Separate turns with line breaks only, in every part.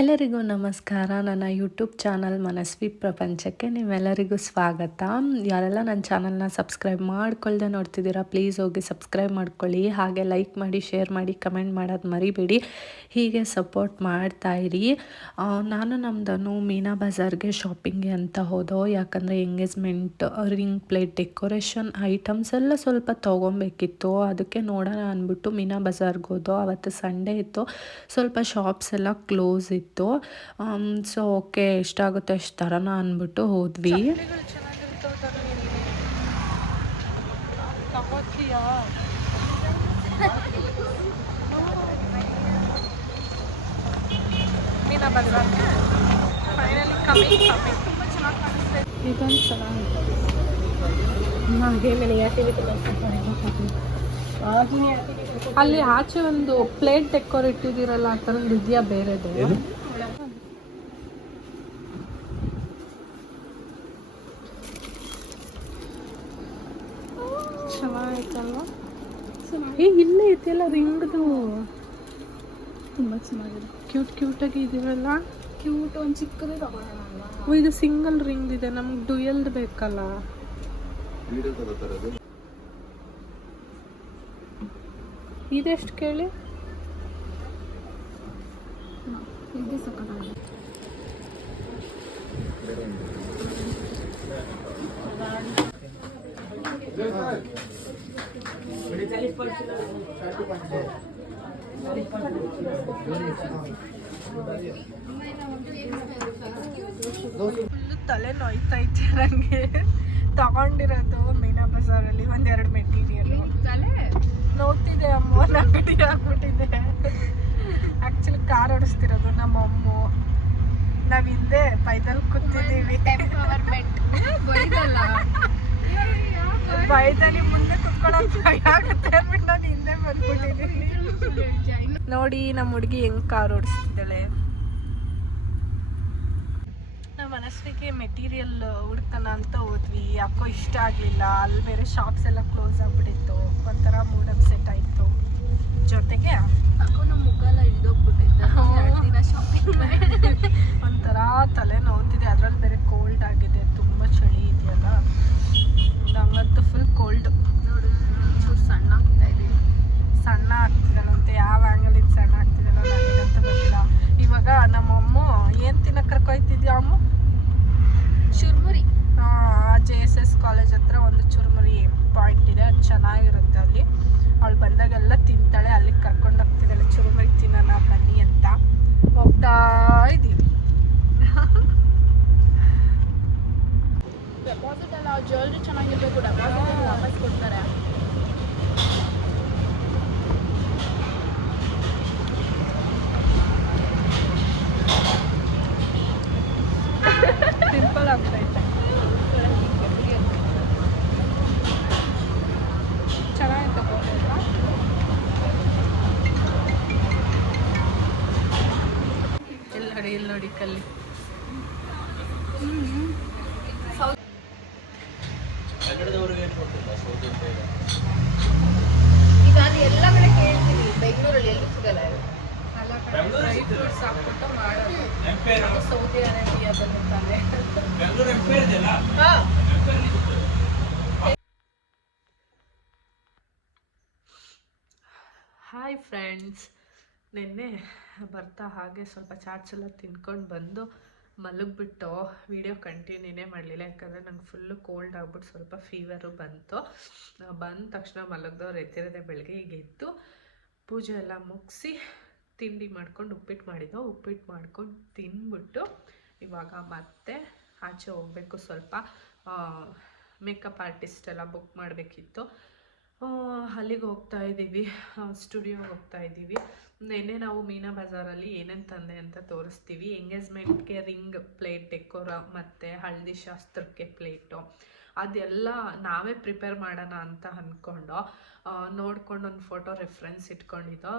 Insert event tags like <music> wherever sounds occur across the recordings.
ಎಲ್ಲರಿಗೂ ನಮಸ್ಕಾರ. ನನ್ನ ಯೂಟ್ಯೂಬ್ ಚಾನಲ್ ಮನಸ್ವಿ ಪ್ರಪಂಚಕ್ಕೆ ನೀವೆಲ್ಲರಿಗೂ ಸ್ವಾಗತ. ಯಾರೆಲ್ಲ ನನ್ನ ಚಾನಲ್ನ ಸಬ್ಸ್ಕ್ರೈಬ್ ಮಾಡ್ಕೊಳ್ದೆ ನೋಡ್ತಿದ್ದೀರಾ ಪ್ಲೀಸ್ ಹೋಗಿ ಸಬ್ಸ್ಕ್ರೈಬ್ ಮಾಡ್ಕೊಳ್ಳಿ. ಹಾಗೆ ಲೈಕ್ ಮಾಡಿ ಶೇರ್ ಮಾಡಿ ಕಮೆಂಟ್ ಮಾಡೋದು ಮರಿಬೇಡಿ. ಹೀಗೆ ಸಪೋರ್ಟ್ ಮಾಡ್ತಾಯಿರಿ ನಾನು ನಮ್ಮದನ್ನು ಮೀನಾ ಬಜಾರ್ಗೆ ಶಾಪಿಂಗ್ಗೆ ಅಂತ ಹೋದೋ, ಯಾಕಂದರೆ engagement ring plate decoration items ಎಲ್ಲ ಸ್ವಲ್ಪ ತೊಗೊಬೇಕಿತ್ತು. ಅದಕ್ಕೆ ನೋಡೋಣ ಅಂದ್ಬಿಟ್ಟು ಮೀನಾ ಬಜಾರ್ಗೆ ಹೋದೋ, ಅವತ್ತು ಸಂಡೇ ಇತ್ತು. ಸ್ವಲ್ಪ ಶಾಪ್ಸ್ ಎಲ್ಲ ಕ್ಲೋಸ್ ಸೊ ಓಕೆ ಎಷ್ಟಾಗುತ್ತೆ ಅಷ್ಟು ತರೋಣ ಅಂದ್ಬಿಟ್ಟು ಹೋದ್ವಿ. ಇದೊಂದು ಚೆನ್ನಾಗಿದೆ ಅಲ್ಲಿ ಆಚೆ ಒಂದು ಪ್ಲೇಟ್ ಡೆಕೋರ್ ಇಟ್ಟಿದ್ದೀರಲ್ಲ ಆ ಥರದ್ದು ಇದೆಯಾ ಬೇರೆದು ಚೆನ್ನಾಗಿತ್ತಲ್ಲ ಏ ಇಲ್ಲೇ ಐತಿಲ್ಲ ರಿಂಗ್ದು
ತುಂಬ ಚೆನ್ನಾಗಿದೆ.
ಕ್ಯೂಟ್ ಕ್ಯೂಟಾಗಿ ಇದೀವಲ್ಲ
ಕ್ಯೂಟ್ ಒಂದು ಚಿಕ್ಕದೇ ತಗೊಳ್ಳೋಣ
ಇದು ಸಿಂಗಲ್ ರಿಂಗ್ ಇದೆ ನಮ್ಗೆ ಡುಯಲ್ದು ಬೇಕಲ್ಲ. ಇದೆಷ್ಟು ಕೇಳಿ?
ಇದು
ಫುಲ್ಲು ತಲೆ ನೋಯ್ತಾ ಇತ್ತು ನನಗೆ ತಗೊಂಡಿರೋದು ಮೀನಾ ಬಜಾರಲ್ಲಿ ಒಂದೆರಡು ಮೆಟೀರಿಯಲ್. ನೋಡ್ತಿದ್ದೆ ಅಮ್ಮ ಅಂಗಡಿ ಆಗ್ಬಿಟ್ಟಿದೆ ಆಕ್ಚುಲಿ ಕಾರ್ ಓಡಿಸ್ತಿರೋದು ನಮ್ಮ ಅಮ್ಮ. ನಾವ್ ಹಿಂದೆ ಪೈದಲ್ ಕೂತಿದ್ದೀವಿ. ಪೈದಲ್ಲಿ ಮುಂದೆ ಕುತ್ಕೊಳ್ಳೋಕೆ ಭಯ ಆಗುತ್ತೆ ಅಂದ್ಬಿಟ್ಟು ನಾನು ಹಿಂದೆ ಬಂದ್ಬಿಟ್ಟಿದ್ದೀನಿ. <laughs> ನೋಡಿ ನಮ್ಮ ಹುಡುಗಿ ಹೆಂಗ್ ಕಾರ್ ಓಡಿಸ್ತಿದ್ದಾಳೆ. ನಮ್ಮ ಮನಸ್ವಿಗೆ ಮೆಟೀರಿಯಲ್ ಹುಡುಕ್ತಾನ ಅಂತ ಹೋದ್ವಿ. ಯಾಕೋ ಇಷ್ಟ ಆಗಲಿಲ್ಲ. ಅಲ್ಲಿ ಬೇರೆ ಶಾಪ್ಸ್ ಎಲ್ಲ ಕ್ಲೋಸ್ ಆಗ್ಬಿಟ್ಟಿತ್ತು. ಒಂಥರ ಮೂಡ್ ಅಪ್ಸೆಟ್ ಆಯಿತು. ಜೊತೆಗೆ
ಅಕ್ಕೋ ನಮ್ಮ ಮುಖ ಎಲ್ಲ ಹಿಡಿದೋಗ್ಬಿಟ್ಟೈತೆ ಎರಡು ದಿನ ಶಾಪಿಂಗ್
ಒಂಥರ ತಲೆ ನೋವುತ್ತಿದೆ ಅದ್ರಲ್ಲಿ ಬೇರೆ ಕೋಲ್ಡ್ ಆಗಿದೆ. ತುಂಬ ಚಳಿ ಇದೆಯಲ್ಲ. ನಂಗಂತೂ ಫುಲ್ ಕೋಲ್ಡ್
ನೋಡು ಚೂರು ಸಣ್ಣ ಆಗ್ತಾ
ಸಣ್ಣ ಆಗ್ತಿದ್ದಾನಂತೆ ಯಾವ ಆ್ಯಂಗಲಿಂದ ಸಣ್ಣ ಆಗ್ತಿದ್ದಾನೋ ನನಗಂತ ಗೊತ್ತಿಲ್ಲ ಇವಾಗ ನಮ್ಮ ಅಮ್ಮ ಏನು ತಿನ್ನಕ್ಕೆ ಕರ್ಕೊಯ್ತಿದ್ಯಾ ಅಮ್ಮ
ಚುರ್ಮುರಿ
ಜೆ ಎಸ್ ಎಸ್ ಕಾಲೇಜ್ ಹತ್ರ ಒಂದು ಚುರುಮುರಿ ಪಾಯಿಂಟ್ ಇದೆ ಅದು ಚೆನ್ನಾಗಿರುತ್ತೆ ಅಲ್ಲಿ ಅವಳು ಬಂದಾಗೆಲ್ಲ ತಿಂತಾಳೆ ಅಲ್ಲಿಗೆ ಕರ್ಕೊಂಡು ಹೋಗ್ತಿದ್ದಾಳೆ ಚುರುಮುರಿ ತಿನ್ನೋಣ ಬನ್ನಿ ಅಂತ ಹೋಗ್ತಾ ಇದ್ದೀವಿ
ಡೆಪಾಸಿಟ್ ಎಲ್ಲ ಜ್ಯುವೆಲ್ರಿ ಚೆನ್ನಾಗಿರ್ಬೇಕು ಡೆಪಾಸಿಟ್ ಎಲ್ಲ ವಾಪಸ್ ಕೊಡ್ತಾರೆ
ಸಿಂಪಲ್ ಆಗ್ತೈತೆ ಚೆನ್ನಾಗಿತ್ತು ಗೋಲ್ಡ್ ಇಲ್ಲಿ ನೋಡಿ ಇಲ್ಲಿ ನೋಡಿ ಕಲ್ಲಿ
ಈಗ ಅದು ಎಲ್ಲ ಕಡೆ ಕೇಳ್ತೀವಿ ಬೆಂಗಳೂರಲ್ಲಿ ಎಲ್ಲೂ ಸಿಗಲ್ಲ ಇದು.
ಡ್ರೈ ಫ್ರೂಟ್ಸ್ ಹಾಕ್ಬಿಟ್ಟು ಮಾಡೋದು ಅದು ಸೌದಿ ಹಾಯ್ ಫ್ರೆಂಡ್ಸ್. ನಿನ್ನೆ ಬರ್ತಾ ಹಾಗೆ ಸ್ವಲ್ಪ ಚಾಟ್ಸ್ ಎಲ್ಲ ತಿನ್ಕೊಂಡು ಬಂದು ಮಲಗಿಬಿಟ್ಟು ವಿಡಿಯೋ ಕಂಟಿನ್ಯೂನೇ ಮಾಡಲಿಲ್ಲ ಯಾಕಂದರೆ ನಂಗೆ ಫುಲ್ಲು ಕೋಲ್ಡ್ ಆಗ್ಬಿಟ್ಟು ಸ್ವಲ್ಪ ಫೀವರು ಬಂತು. ಬಂದ ತಕ್ಷಣ ಮಲಗಿದವ್ರು ಎದ್ದಿರೋದೆ ಬೆಳಗ್ಗೆ ಈಗ ಎದ್ದು ಪೂಜೆ ಎಲ್ಲ ಮುಗಿಸಿ ತಿಂಡಿ ಮಾಡ್ಕೊಂಡು ಉಪ್ಪಿಟ್ಟು ಮಾಡಿದ್ದೋ. ಉಪ್ಪಿಟ್ಟು ಮಾಡ್ಕೊಂಡು ತಿಂದ್ಬಿಟ್ಟು ಇವಾಗ ಮತ್ತೆ ಆಚೆ ಹೋಗಬೇಕು. ಸ್ವಲ್ಪ ಮೇಕಪ್ ಆರ್ಟಿಸ್ಟ್ ಎಲ್ಲ ಬುಕ್ ಮಾಡಬೇಕಿತ್ತು. ಅಲ್ಲಿಗೆ ಹೋಗ್ತಾ ಇದ್ದೀವಿ. ಸ್ಟುಡಿಯೋಗೆ ಹೋಗ್ತಾ ಇದ್ದೀವಿ. ನಿನ್ನೆ ನಾವು ಮೀನಾ ಬಜಾರಲ್ಲಿ ಏನೇನು ತಂದೆ ಅಂತ ತೋರಿಸ್ತೀವಿ. ಎಂಗೇಜ್ಮೆಂಟ್ಗೆ ರಿಂಗ್ ಪ್ಲೇಟ್ ಡೆಕೋರ ಮತ್ತು ಹಳದಿ ಶಾಸ್ತ್ರಕ್ಕೆ ಪ್ಲೇಟು ಅದೆಲ್ಲ ನಾವೇ ಪ್ರಿಪೇರ್ ಮಾಡೋಣ ಅಂತ ಅಂದ್ಕೊಂಡು ನೋಡ್ಕೊಂಡು ಒಂದು ಫೋಟೋ ರೆಫ್ರೆನ್ಸ್ ಇಟ್ಕೊಂಡಿದ್ದೋ.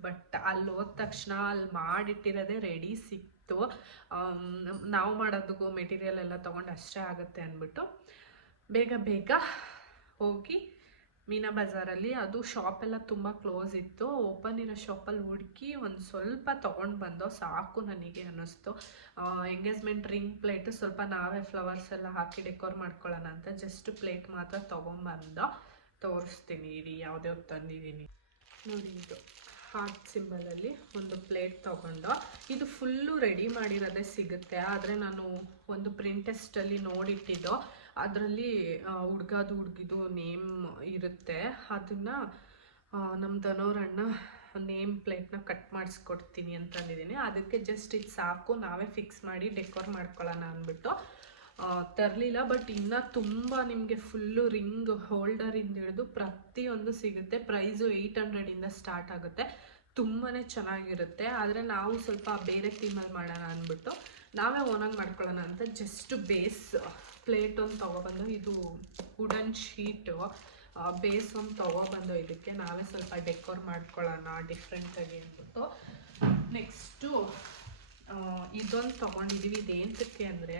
ಬಟ್ ಅಲ್ಲಿ ಹೋದ ತಕ್ಷಣ ಅಲ್ಲಿ ಮಾಡಿಟ್ಟಿರೋದೇ ರೆಡಿ ಸಿಕ್ತು. ನಾವು ಮಾಡೋದಕ್ಕೂ ಮೆಟೀರಿಯಲ್ ಎಲ್ಲ ತೊಗೊಂಡು ಅಷ್ಟೇ ಆಗುತ್ತೆ ಅಂದ್ಬಿಟ್ಟು ಬೇಗ ಬೇಗ ಹೋಗಿ ಮೀನಾ ಬಜಾರಲ್ಲಿ. ಅದು ಶಾಪ್ ಎಲ್ಲ ತುಂಬ ಕ್ಲೋಸ್ ಇತ್ತು. ಓಪನ್ ಇರೋ ಶಾಪಲ್ಲಿ ಹುಡುಕಿ ಒಂದು ಸ್ವಲ್ಪ ತೊಗೊಂಡು ಬಂದೋ ಸಾಕು ನನಗೆ ಅನ್ನಿಸ್ತು. ಎಂಗೇಜ್ಮೆಂಟ್ ರಿಂಗ್ ಪ್ಲೇಟು ಸ್ವಲ್ಪ ನಾವೇ ಫ್ಲವರ್ಸ್ ಎಲ್ಲ ಹಾಕಿ ಡೆಕೋರ್ ಮಾಡ್ಕೊಳ್ಳೋಣ ಅಂತ ಜಸ್ಟ್ ಪ್ಲೇಟ್ ಮಾತ್ರ ತೊಗೊಂಬಂದು ತೋರಿಸ್ತೀನಿ. ಇರಿ, ಯಾವ್ದ್ಯಾವ್ದು ತಂದಿದ್ದೀನಿ. ನೋಡಿ ಇದು. ಹಾರ್ಟ್ ಸಿಂಬಲಲ್ಲಿ ಒಂದು ಪ್ಲೇಟ್ ತೊಗೊಂಡು ಇದು ಫುಲ್ಲು ರೆಡಿ ಮಾಡಿರೋದೇ ಸಿಗುತ್ತೆ. ಆದರೆ ನಾನು ಒಂದು ಪ್ರಿಂಟೆಸ್ಟಲ್ಲಿ ನೋಡಿಟ್ಟಿದ್ದು. ಅದರಲ್ಲಿ ಹುಡ್ಗದು ಹುಡ್ಗಿದು ನೇಮ್ ಇರುತ್ತೆ. ಅದನ್ನು ನಮ್ಮ ದನೋರಣ್ಣ ನೇಮ್ ಪ್ಲೇಟ್ನ ಕಟ್ ಮಾಡಿಸ್ಕೊಡ್ತೀನಿ ಅಂತಂದಿದ್ದೀನಿ. ಅದಕ್ಕೆ ಜಸ್ಟ್ ಇದು ಸಾಕು. ನಾವೇ ಫಿಕ್ಸ್ ಮಾಡಿ ಡೆಕೋರ್ ಮಾಡ್ಕೊಳ್ಳೋಣ ಅಂದ್ಬಿಟ್ಟು ತರಲಿಲ್ಲ. ಬಟ್ ಇನ್ನೂ ತುಂಬ ನಿಮಗೆ ಫುಲ್ಲು ರಿಂಗ್ ಹೋಲ್ಡರಿಂದ ಹಿಡಿದು ಪ್ರತಿಯೊಂದು ಸಿಗುತ್ತೆ. ಪ್ರೈಸು ಏಯ್ಟ್ ಹಂಡ್ರೆಡಿಂದ ಸ್ಟಾರ್ಟ್ ಆಗುತ್ತೆ. ತುಂಬಾ ಚೆನ್ನಾಗಿರುತ್ತೆ. ಆದರೆ ನಾವು ಸ್ವಲ್ಪ ಬೇರೆ ಥೀಮಲ್ಲಿ ಮಾಡೋಣ ಅಂದ್ಬಿಟ್ಟು ನಾವೇ ಓನಾಗಿ ಮಾಡ್ಕೊಳ್ಳೋಣ ಅಂತ ಜಸ್ಟ್ ಬೇಸ್ ಪ್ಲೇಟ್ ಒಂದು ತೊಗೊಬಂದು, ಇದು ವುಡನ್ ಶೀಟು ಬೇಸ್ ಒಂದು ತೊಗೊಬಂದು ಇದಕ್ಕೆ ನಾವೇ ಸ್ವಲ್ಪ ಡೆಕೋರ್ ಮಾಡ್ಕೊಳ್ಳೋಣ ಡಿಫ್ರೆಂಟಾಗಿ ಅಂದ್ಬಿಟ್ಟು. ನೆಕ್ಸ್ಟು ಇದೊಂದು ತೊಗೊಂಡಿದ್ದೀವಿ ಇದೇಂತಕ್ಕೆ ಅಂದರೆ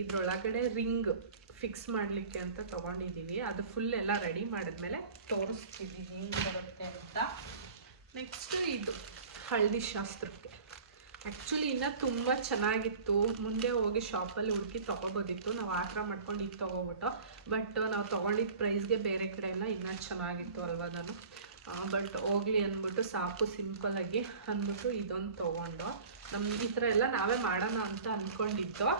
ಇದರೊಳಗಡೆ ರಿಂಗ್ ಫಿಕ್ಸ್ ಮಾಡಲಿಕ್ಕೆ ಅಂತ ತೊಗೊಂಡಿದ್ದೀವಿ ಅದು ಫುಲ್ ಎಲ್ಲ ರೆಡಿ ಮಾಡಿದ್ಮೇಲೆ ತೋರಿಸ್ತೀವಿ. ಹೆಂಗೆ ಬರುತ್ತೆ ಅಂತ. ನೆಕ್ಸ್ಟು ಇದು ಹಳದಿ ಶಾಸ್ತ್ರಕ್ಕೆ. ಆ್ಯಕ್ಚುಲಿ ಇನ್ನೂ ತುಂಬ ಚೆನ್ನಾಗಿತ್ತು. ಮುಂದೆ ಹೋಗಿ ಶಾಪಲ್ಲಿ ಹುಡುಕಿ ತೊಗೋಬೋದಿತ್ತು. ನಾವು ಆ ಥರ ಮಾಡ್ಕೊಂಡು ಈಗ ತೊಗೋಬಿಟ್ಟು ಬಟ್ ನಾವು ತೊಗೊಂಡಿದ್ದ ಪ್ರೈಸ್ಗೆ ಬೇರೆ ಕಡೆ ಎಲ್ಲ ಇನ್ನೂ ಚೆನ್ನಾಗಿತ್ತು ಅಲ್ವಾ ನಾನು. ಬಟ್ ಹೋಗ್ಲಿ ಅಂದ್ಬಿಟ್ಟು ಸಾಕು ಸಿಂಪಲಾಗಿ ಅಂದ್ಬಿಟ್ಟು ಇದೊಂದು ತೊಗೊಂಡು. ನಮ್ಮ ಈ ಥರ ಎಲ್ಲ ನಾವೇ ಮಾಡೋಣ ಅಂತ ಅಂದ್ಕೊಂಡಿದ್ದೋ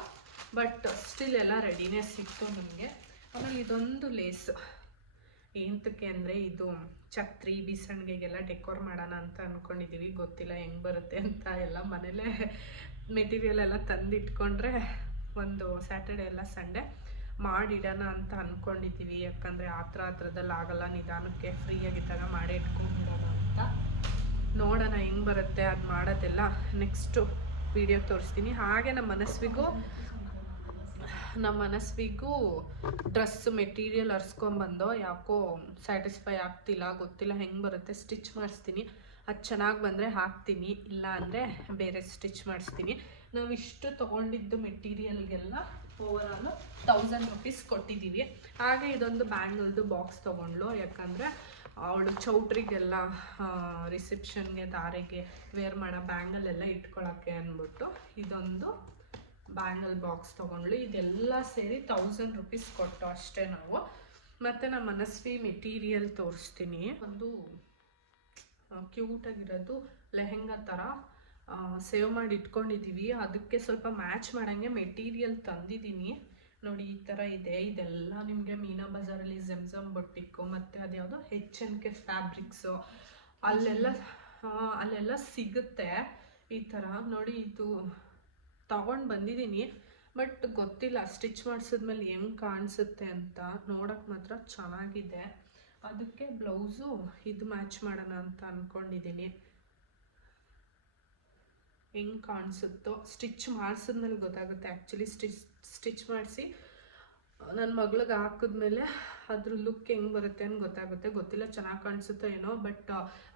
ಬಟ್ ಸ್ಟಿಲ್ ಎಲ್ಲ ರೆಡಿನೇ ಸಿಕ್ತು ನಮಗೆ. ಆಮೇಲೆ ಇದೊಂದು ಲೇಸ್ ಎಂತಕ್ಕೆ ಅಂದರೆ ಇದು ಛತ್ರಿ, ಬೀಸಣಿಗೆಗೆಲ್ಲ ಡೆಕೋರ್ ಮಾಡೋಣ ಅಂತ ಅಂದ್ಕೊಂಡಿದ್ದೀವಿ ಗೊತ್ತಿಲ್ಲ ಹೆಂಗೆ ಬರುತ್ತೆ ಅಂತ ಎಲ್ಲ ಮನೇಲೇ ಮೆಟೀರಿಯಲ್ ಎಲ್ಲ ತಂದಿಟ್ಕೊಂಡ್ರೆ ಒಂದು ಸ್ಯಾಟರ್ಡೆ ಎಲ್ಲ ಸಂಡೇ ಮಾಡಿಡೋಣ ಅಂತ ಅಂದ್ಕೊಂಡಿದ್ದೀವಿ ಯಾಕಂದರೆ ಆ ಥರ ಆ ಥರದಲ್ಲಿ ಆಗಲ್ಲ ನಿಧಾನಕ್ಕೆ ಫ್ರೀಯಾಗಿದ್ದಾಗ ಮಾಡೇ ಇಟ್ಕೊಂಡ್ಬಿಡೋಣ ಅಂತ. ನೋಡೋಣ ಹೆಂಗೆ ಬರುತ್ತೆ ಅದು ಮಾಡೋದೆಲ್ಲ. ನೆಕ್ಸ್ಟು ವಿಡಿಯೋ ತೋರಿಸ್ತೀನಿ. ಹಾಗೆ ನಮ್ಮ ಮನಸ್ವಿಗೂ ನಮ್ಮ ಮನಸ್ವಿಗೂ ಡ್ರೆಸ್ ಮೆಟೀರಿಯಲ್ ಅರ್ಸ್ಕೊಂಬಂದೋ ಯಾಕೋ ಸ್ಯಾಟಿಸ್ಫೈ ಆಗ್ತಿಲ್ಲ, ಗೊತ್ತಿಲ್ಲ ಹೆಂಗೆ ಬರುತ್ತೆ ಸ್ಟಿಚ್ ಮಾಡಿಸ್ತೀನಿ. ಅದು ಚೆನ್ನಾಗಿ ಬಂದರೆ ಹಾಕ್ತೀನಿ, ಇಲ್ಲ ಅಂದರೆ ಬೇರೆ ಸ್ಟಿಚ್ ಮಾಡಿಸ್ತೀನಿ. ನಾವು ಇಷ್ಟು ತೊಗೊಂಡಿದ್ದು ಮೆಟೀರಿಯಲ್ಗೆಲ್ಲ ಓವರಾಲು ತೌಸಂಡ್ ರುಪೀಸ್ ಕೊಟ್ಟಿದ್ದೀವಿ ಹಾಗೆ ಇದೊಂದು ಬ್ಯಾಂಗಲ್ದು ಬಾಕ್ಸ್ ತೊಗೊಂಡ್ಲು ಯಾಕಂದರೆ ಅವಳು ಚೌಟ್ರಿಗೆಲ್ಲ ರಿಸೆಪ್ಷನ್ಗೆ ದಾರೆಗೆ ವೇರ್ ಮಾಡೋ ಬ್ಯಾಂಗಲ್ ಎಲ್ಲ ಇಟ್ಕೊಳ್ಳೋಕ್ಕೆ ಅಂದ್ಬಿಟ್ಟು ಇದೊಂದು ಬ್ಯಾಂಗಲ್ ಬಾಕ್ಸ್ ತೊಗೊಂಡ್ಲು ಇದೆಲ್ಲ ಸೇರಿ ತೌಸಂಡ್ ರುಪೀಸ್ ಕೊಟ್ಟು ಅಷ್ಟೇ ನಾವು. ಮತ್ತು ನಮ್ಮ ಮನಸ್ವಿ ಮೆಟೀರಿಯಲ್ ತೋರಿಸ್ತೀನಿ. ಒಂದು ಕ್ಯೂಟಾಗಿರೋದು ಲೆಹೆಂಗಾ ಥರ ಸೇವ್ ಮಾಡಿ ಇಟ್ಕೊಂಡಿದ್ದೀವಿ ಅದಕ್ಕೆ ಸ್ವಲ್ಪ ಮ್ಯಾಚ್ ಮಾಡೋಂಗೆ ಮೆಟೀರಿಯಲ್ ತಂದಿದ್ದೀನಿ. ನೋಡಿ, ಈ ಥರ ಇದೆ. ಇದೆಲ್ಲ ನಿಮಗೆ ಮೀನಾ ಬಜಾರಲ್ಲಿ ಜಮ್ಜಮ್ ಬೊಟ್ಟಿಕ್ಕು, ಮತ್ತು ಅದ್ಯಾವುದೋ ಹೆಚ್ ಎನ್ ಕೆ ಫ್ಯಾಬ್ರಿಕ್ಸು ಅಲ್ಲೆಲ್ಲ ಅಲ್ಲೆಲ್ಲ ಸಿಗುತ್ತೆ ಈ ಥರ ನೋಡಿ, ಇದು ತಗೊಂಡು ಬಂದಿದ್ದೀನಿ ಬಟ್ ಗೊತ್ತಿಲ್ಲ ಸ್ಟಿಚ್ ಮಾಡಿಸಿದ್ಮೇಲೆ ಹೆಂಗೆ ಕಾಣಿಸುತ್ತೆ ಅಂತ ನೋಡೋಕ್ಕೆ ಮಾತ್ರ ಚೆನ್ನಾಗಿದೆ. ಅದಕ್ಕೆ ಬ್ಲೌಸು ಇದು ಮ್ಯಾಚ್ ಮಾಡೋಣ ಅಂತ ಅಂದ್ಕೊಂಡಿದ್ದೀನಿ ಹೆಂಗೆ ಕಾಣಿಸುತ್ತೋ ಸ್ಟಿಚ್ ಮಾಡಿಸಿದ್ಮೇಲೆ ಗೊತ್ತಾಗುತ್ತೆ. ಆ್ಯಕ್ಚುಲಿ ಸ್ಟಿಚ್ ಸ್ಟಿಚ್ ಮಾಡಿಸಿ ನನ್ನ ಮಗಳಿಗೆ ಹಾಕಿದ್ಮೇಲೆ ಅದ್ರ ಲುಕ್ ಹೆಂಗೆ ಬರುತ್ತೆ ಅಂತ ಗೊತ್ತಾಗುತ್ತೆ. ಗೊತ್ತಿಲ್ಲ, ಚೆನ್ನಾಗಿ ಕಾಣಿಸುತ್ತೋ ಏನೋ ಬಟ್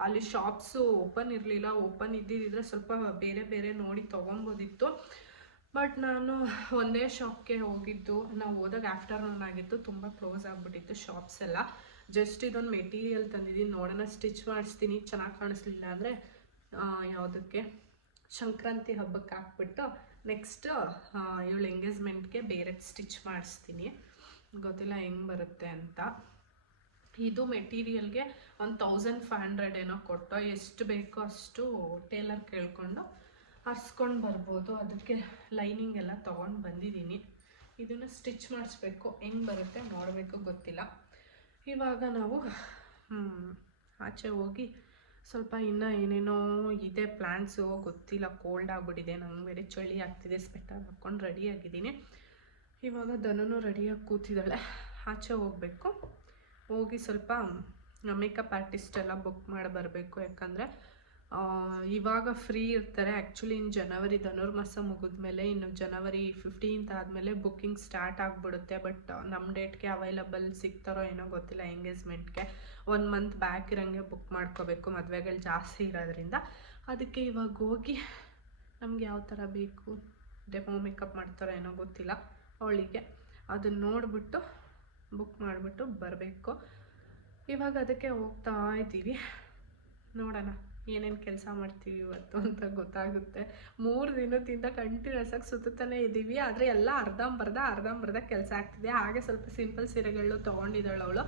ಅಲ್ಲಿ ಶಾಪ್ಸು ಓಪನ್ ಇರಲಿಲ್ಲ. ಓಪನ್ ಇದ್ದಿದ್ರೆ ಸ್ವಲ್ಪ ಬೇರೆ ಬೇರೆ ನೋಡಿ ತೊಗೊಬೋದಿತ್ತು. ಬಟ್ ನಾನು ಒಂದೇ ಶಾಪ್ಗೆ ಹೋಗಿದ್ದು. ನಾವು ಹೋದಾಗ ಆಫ್ಟರ್ನೂನ್ ಆಗಿತ್ತು. ತುಂಬ ಕ್ಲೋಸ್ ಆಗಿಬಿಟ್ಟಿತ್ತು ಶಾಪ್ಸ್ ಎಲ್ಲ. ಜಸ್ಟ್ ಇದೊಂದು ಮೆಟೀರಿಯಲ್ ತಂದಿದ್ದೀನಿ. ನೋಡೋಣ ಸ್ಟಿಚ್ ಮಾಡಿಸ್ತೀನಿ. ಚೆನ್ನಾಗಿ ಕಾಣಿಸ್ಲಿಲ್ಲ ಅಂದರೆ ಯಾವುದಕ್ಕೆ? ಸಂಕ್ರಾಂತಿ ಹಬ್ಬಕ್ಕೆ ಹಾಕ್ಬಿಟ್ಟು ನೆಕ್ಸ್ಟ್ ಇವಳು ಎಂಗೇಜ್ಮೆಂಟ್ಗೆ ಬೇರೆ ಸ್ಟಿಚ್ ಮಾಡಿಸ್ತೀನಿ. ಗೊತ್ತಿಲ್ಲ ಹೆಂಗೆ ಬರುತ್ತೆ ಅಂತ. ಇದು ಮೆಟೀರಿಯಲ್ಗೆ ಒಂದು ತೌಸಂಡ್ ಫೈವ್ ಹಂಡ್ರೆಡ್ ಏನೋ ಕೊಟ್ಟು, ಎಷ್ಟು ಬೇಕೋ ಅಷ್ಟು ಟೇಲರ್ ಕೇಳ್ಕೊಂಡು ಹರ್ಸ್ಕೊಂಡು ಬರ್ಬೋದು. ಅದಕ್ಕೆ ಲೈನಿಂಗ್ ಎಲ್ಲ ತೊಗೊಂಡು ಬಂದಿದ್ದೀನಿ. ಇದನ್ನು ಸ್ಟಿಚ್ ಮಾಡಿಸ್ಬೇಕು. ಹೆಂಗೆ ಬರುತ್ತೆ ನೋಡಬೇಕು, ಗೊತ್ತಿಲ್ಲ. ಇವಾಗ ನಾವು ಆಚೆ ಹೋಗಿ ಸ್ವಲ್ಪ ಇನ್ನೂ ಏನೇನೋ ಇದೆ ಪ್ಲ್ಯಾನ್ಸು ಗೊತ್ತಿಲ್ಲ ಕೋಲ್ಡ್ ಆಗಿಬಿಟ್ಟಿದೆ, ನಂಗೆ ಬೇರೆ ಚಳಿ ಆಗ್ತಿದೆ ಸ್ವೆಟರ್ ಹಾಕ್ಕೊಂಡು ರೆಡಿಯಾಗಿದ್ದೀನಿ ಇವಾಗ ದನೂ ರೆಡಿಯಾಗಿ ಕೂತಿದ್ದಾಳೆ. ಆಚೆ ಹೋಗಬೇಕು. ಹೋಗಿ ಸ್ವಲ್ಪ ಮೇಕಪ್ ಆರ್ಟಿಸ್ಟ್ ಎಲ್ಲ ಬುಕ್ ಮಾಡಿ ಬರಬೇಕು, ಯಾಕಂದರೆ ಇವಾಗ ಫ್ರೀ ಇರ್ತಾರೆ. ಆ್ಯಕ್ಚುಲಿ ಇನ್ನು ಜನವರಿ ಧನುರ್ಮಾಸ ಮುಗಿದ್ಮೇಲೆ, ಇನ್ನು ಜನವರಿ ಫಿಫ್ಟೀನ್ತ್ ಆದಮೇಲೆ ಬುಕ್ಕಿಂಗ್ ಸ್ಟಾರ್ಟ್ ಆಗಿಬಿಡುತ್ತೆ. ಬಟ್ ನಮ್ಮ ಡೇಟ್ಗೆ ಅವೈಲಬಲ್ ಸಿಗ್ತಾರೋ ಏನೋ ಗೊತ್ತಿಲ್ಲ ಎಂಗೇಜ್ಮೆಂಟ್ಗೆ ಒನ್ ಮಂತ್ ಬ್ಯಾಕ್ ಇರೋಂಗೆ ಬುಕ್ ಮಾಡ್ಕೋಬೇಕು. ಮದುವೆಗಳು ಜಾಸ್ತಿ ಇರೋದ್ರಿಂದ. ಅದಕ್ಕೆ ಇವಾಗ ಹೋಗಿ ನಮ್ಗೆ ಯಾವ ಥರ ಬೇಕು? ಡೆಮೋ ಮೇಕಪ್ ಮಾಡ್ತಾರೋ ಏನೋ ಗೊತ್ತಿಲ್ಲ ಅವಳಿಗೆ. ಅದನ್ನ ನೋಡಿಬಿಟ್ಟು ಬುಕ್ ಮಾಡಿಬಿಟ್ಟು ಬರಬೇಕು. ಇವಾಗ ಅದಕ್ಕೆ ಹೋಗ್ತಾ ಇದ್ದೀವಿ ನೋಡೋಣ. ಏನೇನು ಕೆಲಸ ಮಾಡ್ತೀವಿ ಇವತ್ತು ಅಂತ ಗೊತ್ತಾಗುತ್ತೆ. ಮೂರು ದಿನದಿಂದ ಕಂಟಿನ್ಯೂಸ್ ಆಗಿ ಸುತ್ತಾನೆ ಇದ್ದೀವಿ ಆದರೆ ಎಲ್ಲ ಅರ್ಧಂಬರ್ಧ ಅರ್ಧಂಬರ್ಧ ಕೆಲಸ ಆಗ್ತಿದೆ. ಹಾಗೆ ಸ್ವಲ್ಪ ಸಿಂಪಲ್ ಸೀರೆಗಳು ತೊಗೊಂಡಿದ್ದಾಳೆ ಅವಳು.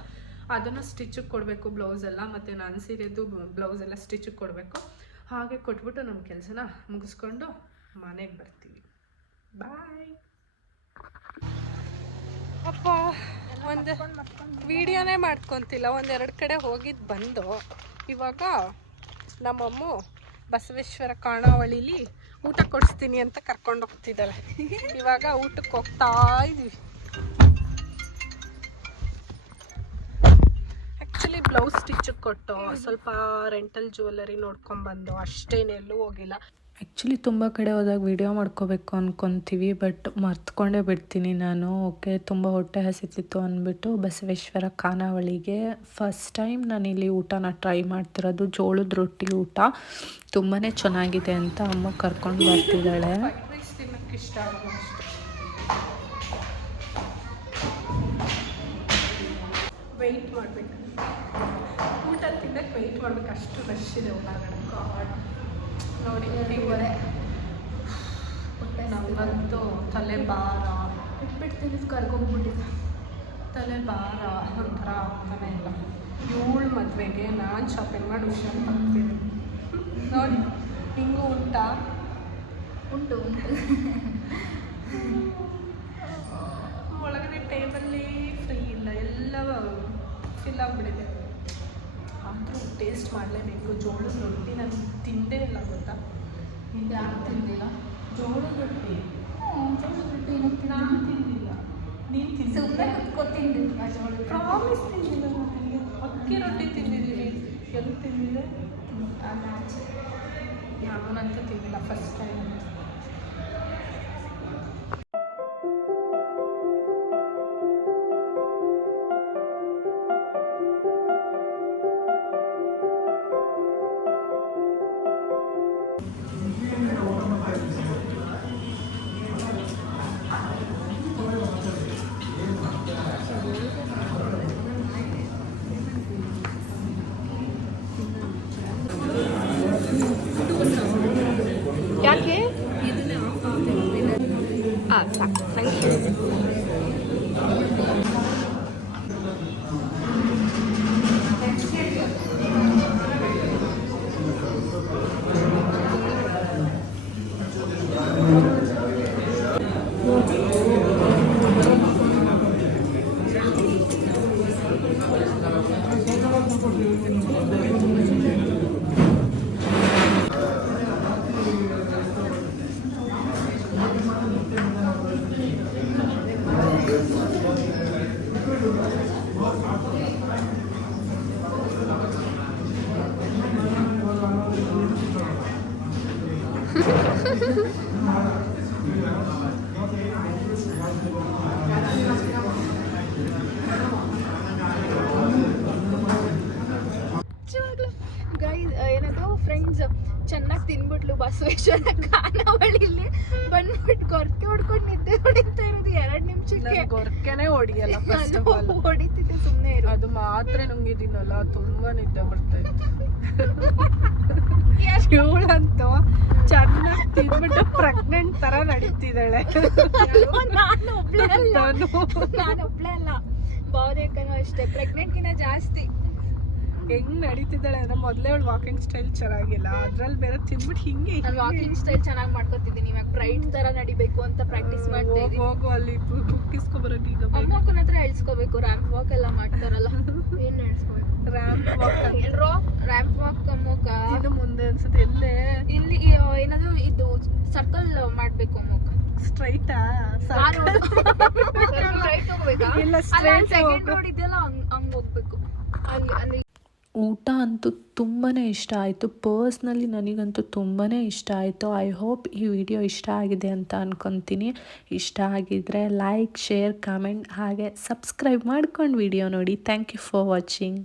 ಅದನ್ನು ಸ್ಟಿಚಿಗೆ ಕೊಡಬೇಕು ಬ್ಲೌಸ್ ಎಲ್ಲ ಮತ್ತು ನಾನು ಸೀರೆದು ಬ್ಲೌಸ್ ಎಲ್ಲ ಸ್ಟಿಚಿಗೆ ಕೊಡಬೇಕು. ಹಾಗೆ ಕೊಟ್ಬಿಟ್ಟು ನಮ್ಮ ಕೆಲಸನ ಮುಗಿಸ್ಕೊಂಡು ಮನೆಗೆ ಬರ್ತೀವಿ. ಬಾಯ್ ಅಪ್ಪ ಒಂದು ವಿಡಿಯೋನೇ ಮಾಡ್ಕೊತಿಲ್ಲ. ಒಂದೆರಡು ಕಡೆ ಹೋಗಿದ್ದು ಬಂದು. ಇವಾಗ ನಮ್ಮಮ್ಮ ಬಸವೇಶ್ವರ ಕಾಣಾವಳಿಲಿ ಊಟ ಕೊಡಿಸ್ತೀನಿ ಅಂತ ಕರ್ಕೊಂಡು ಹೋಗ್ತಿದ್ದಾಳೆ. ಇವಾಗ ಊಟಕ್ಕೆ ಹೋಗ್ತಾ ಇದೀವಿ ಆ್ಯಕ್ಚುಲಿ ಬ್ಲೌಸ್ ಸ್ಟಿಚ್ ಕೊಟ್ಟು ಸ್ವಲ್ಪ ರೆಂಟಲ್ ಜ್ಯುವೆಲ್ಲರಿ ನೋಡ್ಕೊಂಡ್ಬಂದು ಅಷ್ಟೇನೆಲ್ಲೂ ಹೋಗಿಲ್ಲ.
ಆ್ಯಕ್ಚುಲಿ ತುಂಬ ಕಡೆ ಹೋದಾಗ ವೀಡಿಯೋ ಮಾಡ್ಕೋಬೇಕು ಅಂದ್ಕೊತೀವಿ ಬಟ್ ಮರ್ತ್ಕೊಂಡೇ ಬಿಡ್ತೀನಿ ನಾನು. ಓಕೆ ತುಂಬ ಹೊಟ್ಟೆ ಹಸಿತಿತ್ತು ಅಂದ್ಬಿಟ್ಟು ಬಸವೇಶ್ವರ ಖಾನಾವಳಿಗೆ ಫಸ್ಟ್ ಟೈಮ್ ನಾನು ಇಲ್ಲಿ ಊಟನ ಟ್ರೈ ಮಾಡ್ತಿರೋದು, ಜೋಳದ ರೊಟ್ಟಿ ಊಟ. ತುಂಬಾ ಚೆನ್ನಾಗಿದೆ ಅಂತ ಅಮ್ಮ ಕರ್ಕೊಂಡು ಬರ್ತಿದ್ದಾಳೆ.
ಮಾಡಬೇಕು. ಊಟ ತಿನ್ನಕ್ಕೆ ವೆಯ್ಟ್ ಮಾಡ್ಬೇಕು. ಅಷ್ಟು ರಶ್ ಇದೆ. ನೋಡಿ ಹೇಗಿದೆ ನಮಗಂತೂ ತಲೆ ಭಾರ
ತಿಂದು ಕರ್ಕೊಂಡ್ಬಿಟ್ಟಿದ್ದೆ.
ತಲೆ ಭಾರ ಒಂಥರ ಆಗ್ತಾನೆ ಇಲ್ಲ. ಏಳು ಮದುವೆಗೆ ನಾನು ಶಾಪಿಂಗ್ ಮಾಡಿ ಹುಷಾರು ಬರ್ತೀನಿ ನೋಡಿ, ಹಿಂಗೂ ಉಂಟಾ?
ಉಂಟು ಉಂಟು.
ಒಳಗಡೆ ಟೇಬಲ್ಲಿ ಫ್ರೀ ಇಲ್ಲ ಎಲ್ಲ ಫಿಲ್ ಆಗಿಬಿಟ್ಟಿದೆ. ಆದರೂ ಟೇಸ್ಟ್ ಮಾಡಲೇಬೇಕು. ಜೋಳದ ರೊಟ್ಟಿ ನಾನು ತಿಂದೇ ಇಲ್ಲ ಗೊತ್ತಾ?
ಯಾರು ತಿಂದಿಲ್ಲ?
ಜೋಳದ ರೊಟ್ಟಿ?
ಜೋಳದ ರೊಟ್ಟಿ?
ನಾನು ತಿಂದಿಲ್ಲ. ನೀನು ತಿಂದಿಲ್ಲ.
ತಿಂದಿಲ್ಲ? ಜೋಳದ
ಪ್ರಾಮಿಸ್ ತಿಂದಿಲ್ಲ ನನಗೆ ಅಕ್ಕಿ ರೊಟ್ಟಿ ತಿಂದಿದ್ದೀವಿ. ಎಲ್ಲಿ ತಿಂದಿದೆ. ನಾನಂತೂ ತಿಂದಿಲ್ಲ ಫಸ್ಟ್ ಟೈಮ್ ಮಾತ್ರ ನುಂಗಿದ್ದೀನಲ್ಲ ತುಂಬಾ ನಿದ್ದೆ ಬರ್ತಾ ಇತ್ತು. <laughs> ಇವಳಂತೂ ಚೆನ್ನಾಗಿ ತಿಂದ್ಬಿಟ್ಟು ಪ್ರೆಗ್ನೆಂಟ್ ತರ ನಡೀತಿದ್ದಾಳೆ.
ನಾನು ಒಬ್ಳೆ ಅಲ್ಲ. ಅಷ್ಟೇ. ಪ್ರೆಗ್ನೆಂಟ್ಗಿನ ಜಾಸ್ತಿ.
ಹೆಂಗ್ ನಡೀತಿದ್ದಾಳೆ ಅಂದ್ರೆ ಮೊದಲೇ ಅವಳು ವಾಕಿಂಗ್ ಸ್ಟೈಲ್ ಚೆನ್ನಾಗಿಲ್ಲ. ಅದ್ರಲ್ಲಿ ಬೇರೆ ತಿಂದ್ಬಿಟ್ಟು ಹಿಂಗೆ
ನಾನು ವಾಕಿಂಗ್ ಸ್ಟೈಲ್ ಚೆನ್ನಾಗಿ ಮಾಡ್ಕೊತಿದ್ದೀನಿ ಇವಾಗ ಬ್ರೈಟ್ ತರ ನಡಿಬೇಕು ಅಂತ ಪ್ರಾಕ್ಟೀಸ್ ಮಾಡ್ತಾ
ಹೋಗು
ಇದ್ದೀನಿ
ಹೋಗು ಅಲ್ಲಿ ಬರೋಕೆ ಈಗ
ಅಮ್ಮಕ್ಕನ ಹತ್ರ ಎಳ್ಸ್ಕೋಬೇಕು ರ್ಯಾಂಪ್ ವಾಕ್ ಎಲ್ಲ ಮಾಡ್ತಾರಲ್ಲ. <laughs> ಏನ್ ಎಳ್ಸ್ಕೊಬೇಕು
ರ್ಯಾಂಪ್ ವಾಕ್
ಎಲ್ರೋ? ರ್ಯಾಂಪ್ ವಾಕ್ ಅಮ್ಮಕ್ಕ?
ಇನ್ನು ಮುಂದೆ ಅನ್ಸುತ್ತೆ. ಎಲ್ಲೇ?
ಇಲ್ಲಿ ಏನದು ಇದು ಸರ್ಕಲ್ ಮಾಡ್ಬೇಕು ಅಮ್ಮಕ್ಕ.
ಸ್ಟ್ರೈಟಾ <laughs> ಇಲ್ಲ, straight
ಸೆಕೆಂಡ್
ಹೋಗು.
ರೋಡ್ ಇದೆಯಲ್ಲ ಹಂಗ್ ಹಂಗ್ ಹೋಗ್ಬೇಕು. ಅಲ್ಲಿ ಅಲ್ಲಿ
ಊಟ ಅಂತೂ ತುಂಬಾ ಇಷ್ಟ ಆಯಿತು. ಪರ್ಸ್ನಲಿ ನನಗಂತೂ ತುಂಬಾ ಇಷ್ಟ ಆಯಿತು. ಐ ಹೋಪ್ ಈ ವಿಡಿಯೋ ಇಷ್ಟ ಆಗಿದೆ ಅಂತ ಅಂದ್ಕೊತೀನಿ ಇಷ್ಟ ಆಗಿದ್ದರೆ ಲೈಕ್ ಶೇರ್ ಕಾಮೆಂಟ್ ಹಾಗೆ ಸಬ್ಸ್ಕ್ರೈಬ್ ಮಾಡ್ಕೊಂಡು ವಿಡಿಯೋ ನೋಡಿ. Thank you for watching